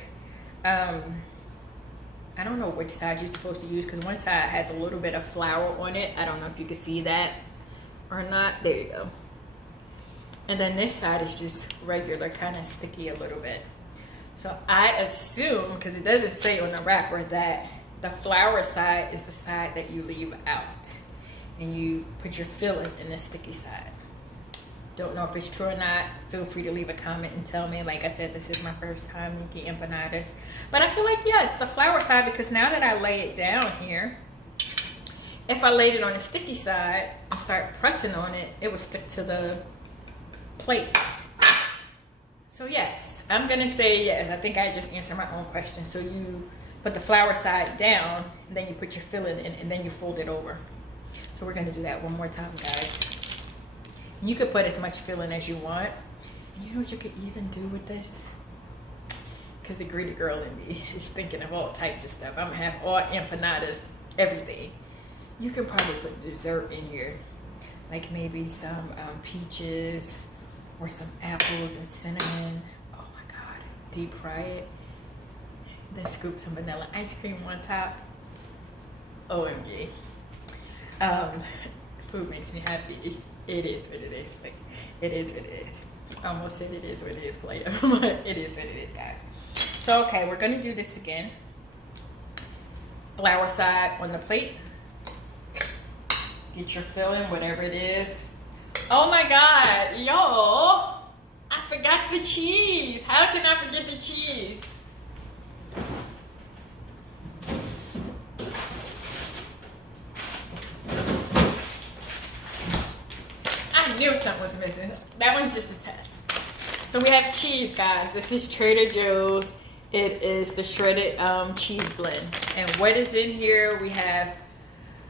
I don't know which side you're supposed to use because one side has a little bit of flour on it. I don't know if you can see that or not. There you go. And then this side is just regular, kind of sticky a little bit. So I assume, because it doesn't say on the wrapper, that the flour side is the side that you leave out. And you put your filling in the sticky side. Don't know if it's true or not. Feel free to leave a comment and tell me. Like I said, this is my first time making empanadas. But I feel like, yes, the flour side, because now that I lay it down here, if I laid it on the sticky side and start pressing on it, it would stick to the plates. So yes, I'm going to say yes. I think I just answered my own question. So you put the flour side down, and then you put your filling in, and then you fold it over. So we're going to do that one more time, guys. You could put as much filling as you want. And you know what you could even do with this? Because the greedy girl in me is thinking of all types of stuff. I'm going to have all empanadas, everything. You can probably put dessert in here. Like maybe some peaches or some apples and cinnamon. Oh my God. Deep fry it. Then scoop some vanilla ice cream on top. OMG. Food makes me happy. It is what it is. Like, it is what it is. I almost said it is what it is, player. But it is what it is, guys. So, okay, we're going to do this again. Flour side on the plate. Get your filling, whatever it is. Oh my God, y'all. I forgot the cheese. How can I forget the cheese? I knew something was missing. That one's just a test. So we have cheese, guys. This is Trader Joe's. It is the shredded cheese blend. And what is in here? We have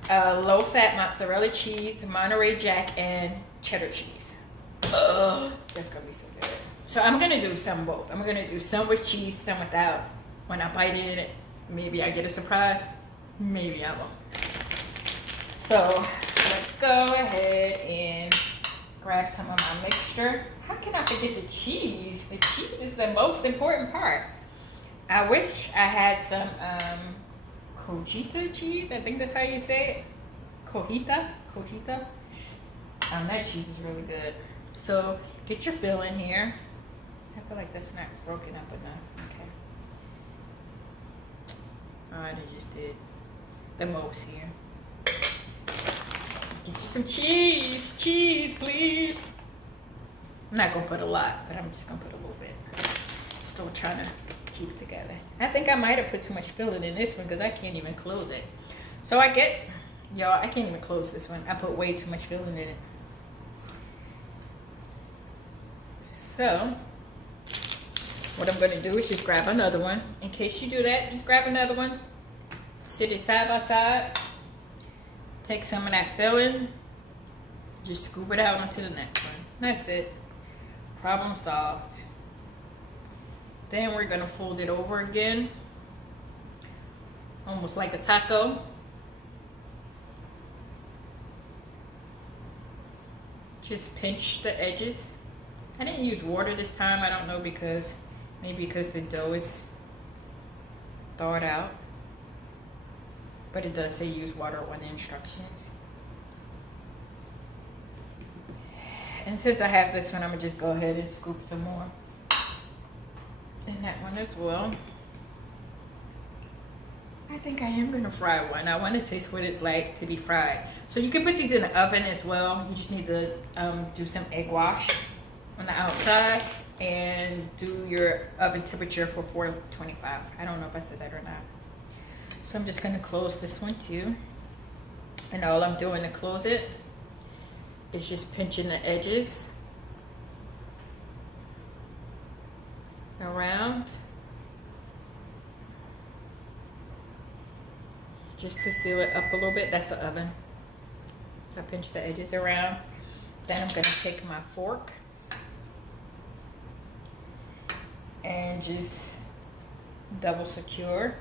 low-fat mozzarella cheese, Monterey Jack, and cheddar cheese. That's gonna be so good. So I'm gonna do some both. I'm gonna do some with cheese, some without. When I bite in it, maybe I get a surprise. Maybe I won't. So let's go ahead and grab some of my mixture. How can I forget the cheese? The cheese is the most important part. I wish I had some cojita cheese. I think that's how you say it. Cojita. That cheese is really good. So get your filling here. I feel like that's not broken up enough. Okay. I just did the most here. Get you some cheese. Cheese, please. I'm not going to put a lot, but I'm just going to put a little bit. Still trying to keep it together. I think I might have put too much filling in this one because I can't even close it. So I get Y'all, I can't even close this one. I put way too much filling in it. So, what I'm gonna do is just grab another one. In case you do that, just grab another one. Sit it side by side. Take some of that filling. Just scoop it out onto the next one. That's it. Problem solved. Then we're gonna fold it over again. Almost like a taco. Just pinch the edges. I didn't use water this time. I don't know, because maybe because the dough is thawed out. But it does say use water on the instructions. And since I have this one, I'm gonna just go ahead and scoop some more in that one as well. I think I am gonna fry one. I want to taste what it's like to be fried. So you can put these in the oven as well. You just need to do some egg wash on the outside and do your oven temperature for 425. I don't know if I said that or not. So I'm just gonna close this one too. And all I'm doing to close it is just pinching the edges around, just to seal it up a little bit. That's the oven. So I pinch the edges around. Then I'm gonna take my fork and just double secure.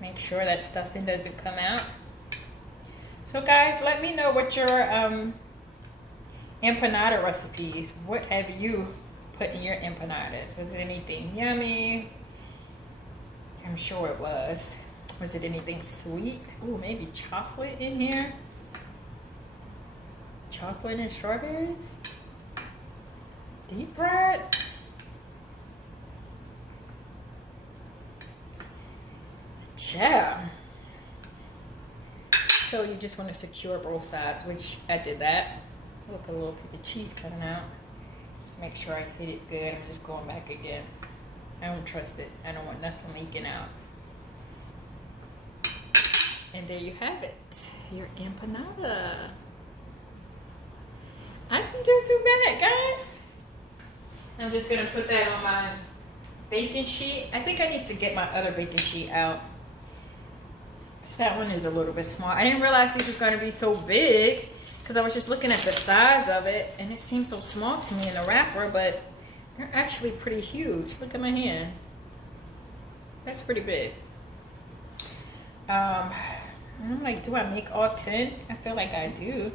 Make sure that stuffing doesn't come out. So guys, let me know what your empanada recipes. What have you put in your empanadas? Was it anything yummy? I'm sure it was. Was it anything sweet? Ooh, maybe chocolate in here. Chocolate and strawberries. Deep fried. Yeah. So you just want to secure both sides, which I did that. Look, a little piece of cheese coming out. Just make sure I hit it good. I'm just going back again. I don't trust it. I don't want nothing leaking out. And there you have it. Your empanada. I didn't do too bad, guys. I'm just going to put that on my baking sheet. I think I need to get my other baking sheet out. So that one is a little bit small. I didn't realize these was going to be so big because I was just looking at the size of it and it seemed so small to me in the wrapper, but they're actually pretty huge. Look at my hand. That's pretty big. I'm like, do I make all 10? I feel like I do.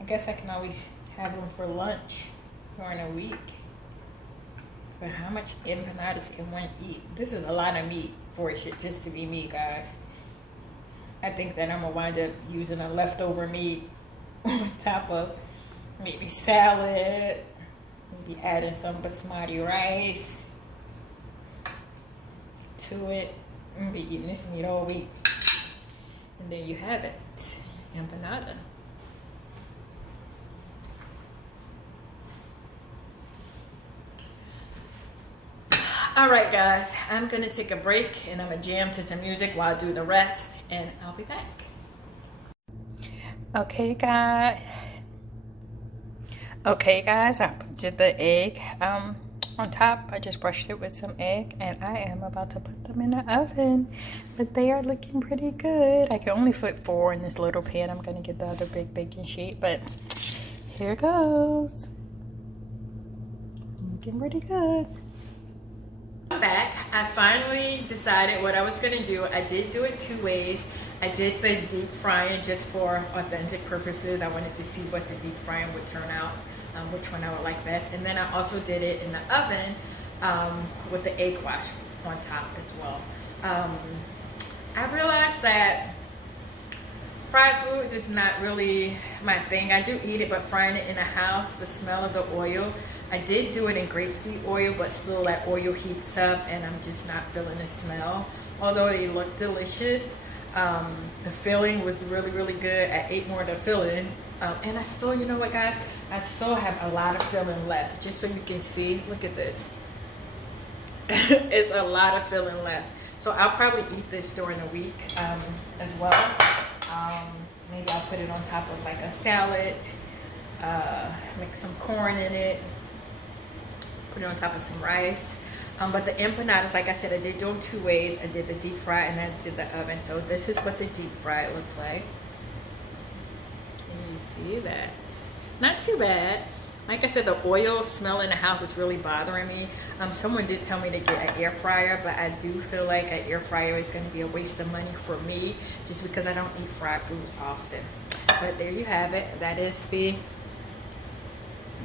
I guess I can always have them for lunch during a week. But how much empanadas can one eat? This is a lot of meat for it just to be me, guys. I think that I'm gonna wind up using a leftover meat on top of maybe salad, maybe adding some basmati rice to it. I'm gonna be eating this meat all week. And there you have it, empanada. All right, guys, I'm gonna take a break and I'm gonna jam to some music while I do the rest, and I'll be back. Okay, guys, I did the egg on top. I just brushed it with some egg, and I am about to put them in the oven, but they are looking pretty good. I can only fit 4 in this little pan. I'm gonna get the other big baking sheet, but here goes. Looking pretty good. I'm back. I finally decided what I was gonna do. I did do it 2 ways. I did the deep frying just for authentic purposes. I wanted to see what the deep frying would turn out, which one I would like best. And then I also did it in the oven with the egg wash on top as well. I realized that fried foods is not really my thing. I do eat it, but frying it in the house, the smell of the oil. I did do it in grapeseed oil, but still that oil heats up and I'm just not feeling the smell. Although they look delicious, the filling was really, really good. I ate more of the filling. And I still, you know what, guys? I still have a lot of filling left. Just so you can see, look at this. it's a lot of filling left. So I'll probably eat this during the week as well. Maybe I'll put it on top of like a salad, make some corn in it, put it on top of some rice. But the empanadas, like I said, I did do them 2 ways. I did the deep fry and I did the oven. So this is what the deep fry looks like. Can you see that? Not too bad. Like I said, the oil smell in the house is really bothering me. Someone did tell me to get an air fryer, but I do feel like an air fryer is going to be a waste of money for me just because I don't eat fried foods often. But there you have it. That is the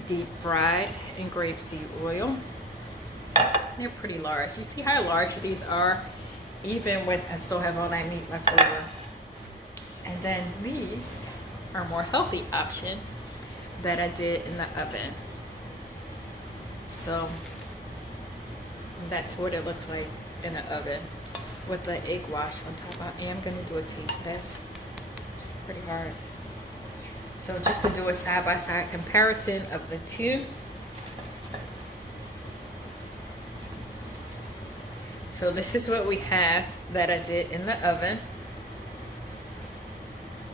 deep fried in grapeseed oil. They're pretty large. You see how large these are? Even with, I still have all that meat left over. And then these are a more healthy option that I did in the oven. So that's what it looks like in the oven with the egg wash on top. I am going to do a taste test. It's pretty hard. So just to do a side-by-side comparison of the two. So this is what we have that I did in the oven.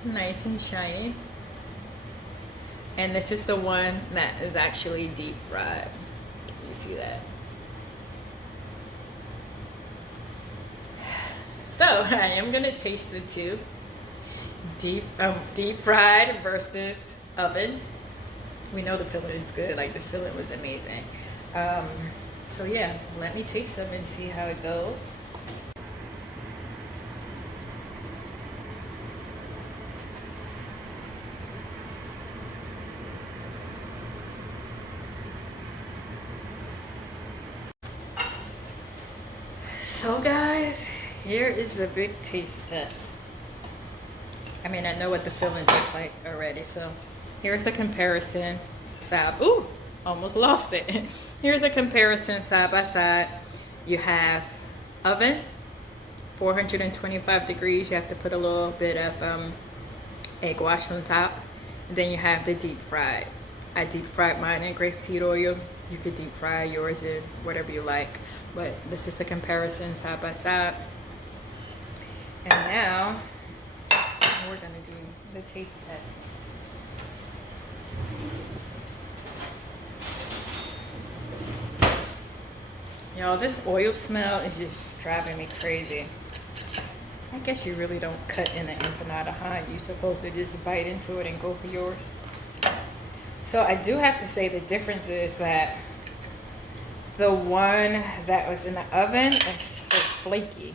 Nice and shiny. And this is the one that is actually deep fried. You see that? So I am gonna taste the two. Deep fried versus oven. We know the filling is good. Like the filling was amazing. So yeah, let me taste them and see how it goes. So guys, here is the big taste test. I mean, I know what the filling looks like already, so here's a comparison side. Ooh, almost lost it. Here's a comparison side by side. You have oven, 425 degrees. You have to put a little bit of egg wash on top. And then you have the deep fried. I deep fried mine in grapeseed oil. You could deep fry yours in whatever you like. But this is the comparison side by side. And now we're gonna do the taste test. Y'all, this oil smell is just driving me crazy. I guess you really don't cut in an empanada, huh? You're supposed to just bite into it and go for yours. So I do have to say the difference is that the one that was in the oven is flaky.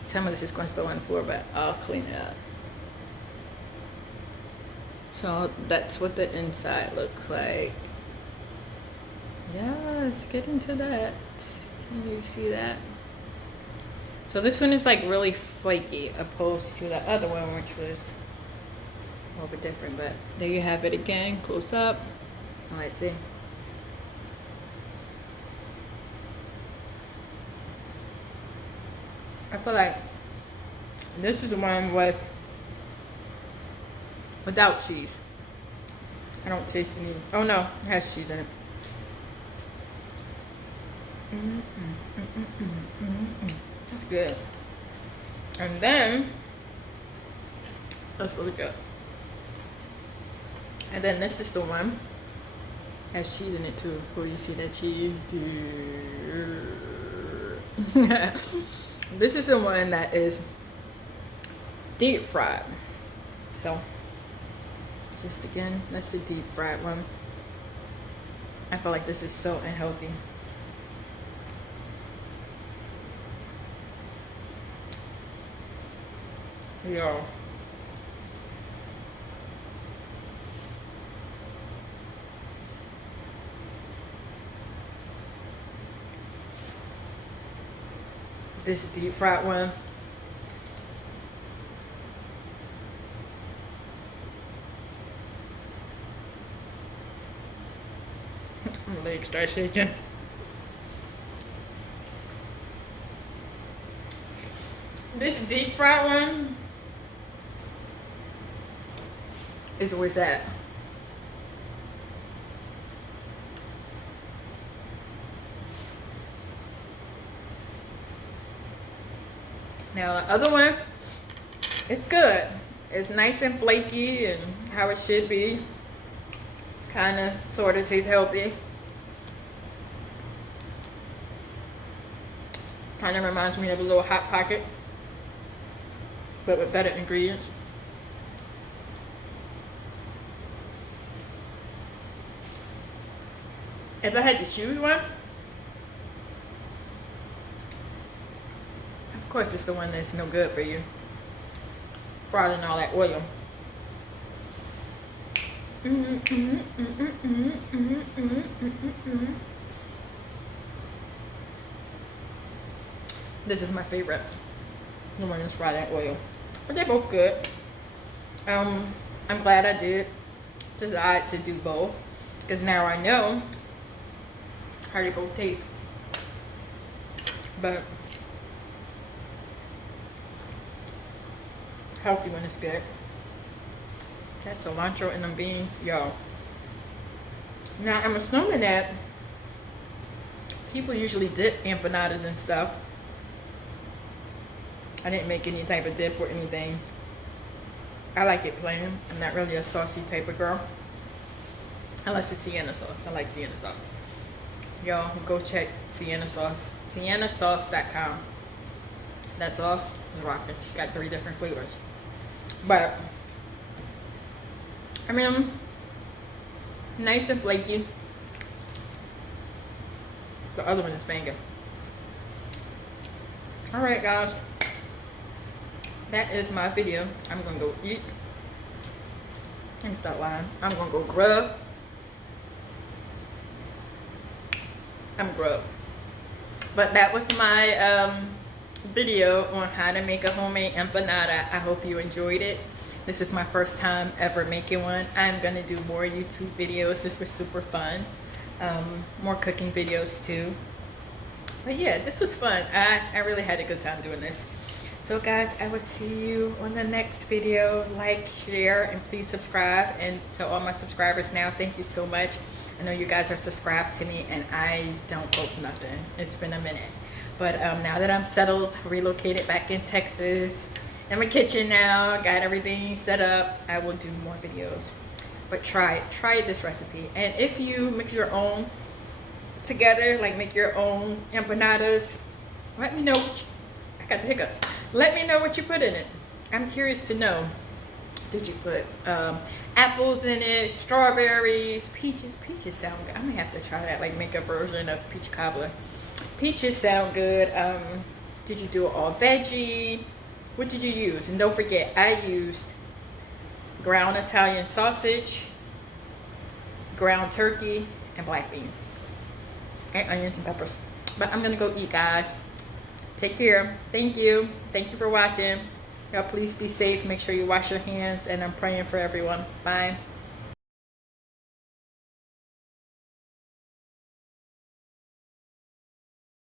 Some of this is going to spill on the floor, but I'll clean it up. So that's what the inside looks like. Yes, get into that. Can you see that? So this one is like really flaky opposed to the other one, which was a little bit different. But there you have it again, close up. Let's see. I feel like this is the one without cheese. I don't taste any. Oh no, it has cheese in it. That's good. And then that's really good. And then this is the one has cheese in it too. Where you see that cheese? This is the one that is deep fried. So just again, that's the deep fried one. I feel like this is so unhealthy. Yo. This deep fried one. My legs start shaking. This deep fried one is where it's at. Now the other one, it's good. It's nice and flaky and how it should be. Kind of, sort of tastes healthy. Kind of reminds me of a little Hot Pocket, but with better ingredients. If I had to choose one, of course it's the one that's no good for you. Fried in all that oil. This is my favorite. The one that's fried in oil. But they're both good. I'm glad I did decide to do both, because now I know how they both taste. But healthy when it's good. That cilantro and them beans, yo. Now I'm assuming that people usually dip empanadas and stuff. I didn't make any type of dip or anything. I like it plain. I'm not really a saucy type of girl. Unless it's sienna sauce. I like sienna sauce. Y'all go check sienna sauce. siennasauce.com. That sauce is rocking. She got 3 different flavors. But I mean, nice and flaky. The other one is banging. Alright guys, that is my video. I'm gonna go eat. Let me stop lying. I'm gonna go grub. I'm grub. But that was my video on how to make a homemade empanada. I hope you enjoyed it. This is my first time ever making one. I'm gonna do more YouTube videos. This was super fun. More cooking videos too. But yeah, this was fun. I really had a good time doing this. So guys, I will see you on the next video. Like, share, and please subscribe. And to all my subscribers now, thank you so much. I know you guys are subscribed to me and I don't post nothing. It's been a minute. But now that I'm settled, relocated back in Texas, in my kitchen now, got everything set up, I will do more videos. But try this recipe. And if you mix your own together, like make your own empanadas, let me know. I got the hiccups. Let me know what you put in it. I'm curious to know. Did you put apples in it, strawberries, peaches? Peaches sound good. I'm gonna have to try that, like make a version of peach cobbler. Peaches sound good. Did you do it all veggie? What did you use? And don't forget, I used ground Italian sausage, ground turkey, and black beans, and onions and peppers. But I'm gonna go eat, guys. Take care. Thank you for watching. Y'all please be safe, make sure you wash your hands, and I'm praying for everyone. Bye.